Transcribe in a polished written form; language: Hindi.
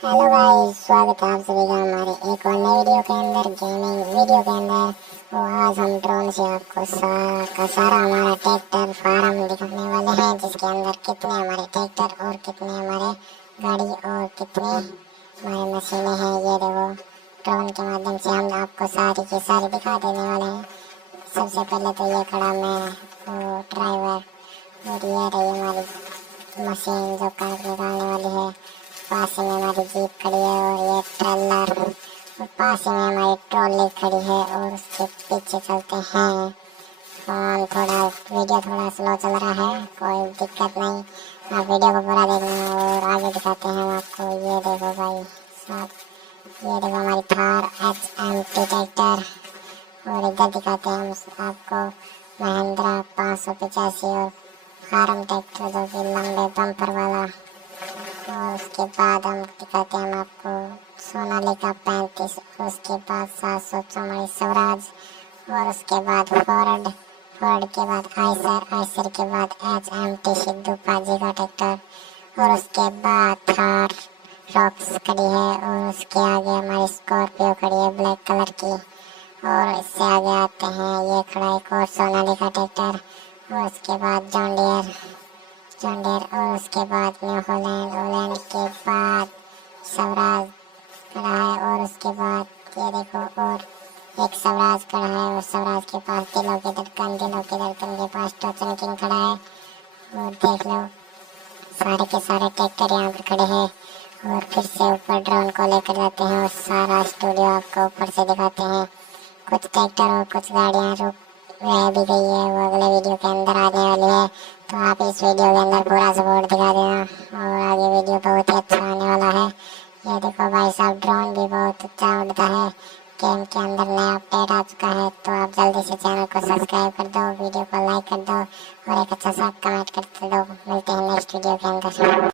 हेलो गाइस, स्वागत है आप सभी का हमारे एक और नए वीडियो के अंदर, गेमिंग वीडियो के अंदर। तो आज हम ड्रोन से आपको सारा का सारा हमारा ट्रैक्टर फार्म दिखाने वाले हैं, जिसके अंदर कितने हमारे ट्रैक्टर और कितने हमारे गाड़ी और कितने हमारे मशीनें हैं। ये देखो, ड्रोन के माध्यम से हम आपको सारी की सारी दिखा देने वाले हैं। सबसे पहले तो ये खड़ा मैं ड्राइवर, और ये रही हमारी मशीन जो कणक निकालने वाली है। पास में हमारी जीप खड़ी है और ये ट्रेलर, और पास में हमारी ट्रॉली खड़ी है। और उसके पीछे चलते हैं। फोन थोड़ा वीडियो थोड़ा स्लो चल रहा है, कोई दिक्कत नहीं, आप वीडियो को पूरा देखना। और आगे दिखाते हैं हम आपको। ये देखो भाई साहब, ये देखो हमारी थार HMT ट्रैक्टर। और इधर दिखाते हैं हम आपको महिंद्रा 585 और फार्म ट्रैक्टर, जो कि लंबे बम्पर वाला। और उसके बाद हम दिखाते हैं हम आपको सोनालिका 35, उसके बाद 744 स्वराज, और उसके बाद फोर्ड के बाद आइसर के बाद HMT सिद्धू पाजी का ट्रैक्टर, और उसके बाद थार रॉक्स खड़ी है। और उसके आगे हमारी स्कॉर्पियो खड़ी है ब्लैक कलर की। और इससे आगे आते हैं, ये खड़ा एक और सोनालिका ट्रैक्टर। और उसके बाद जॉन्डियर, और उसके बाद न्यू हॉलैंड के बाद स्वराज खड़ा है। और उसके बाद ये देखो, और एक स्वराज खड़ा है, और स्वराज के पास दिलों के धड़कन के पास टोचन किंग खड़ा है। और देख लो, सारे के सारे ट्रैक्टर यहाँ पर खड़े हैं। और फिर से ऊपर ड्रोन को लेकर जाते हैं और सारा स्टूडियो आपको ऊपर से दिखाते हैं। कुछ ट्रैक्टर और कुछ गाड़ियाँ रुक रह भी गई है, वो अगले वीडियो के अंदर आने वाली है। तो आप इस वीडियो के अंदर पूरा सपोर्ट दिखा देना, और आगे वीडियो बहुत ही अच्छा आने वाला है। ये देखो भाई साहब, ड्रोन भी बहुत अच्छा उड़ता है। गेम के अंदर नया अपडेट आ चुका है, तो आप जल्दी से चैनल को सब्सक्राइब कर दो, वीडियो को लाइक कर दो, और एक अच्छा सा कमेंट कर दो। मिलते हैं नेक्स्ट वीडियो के अंदर।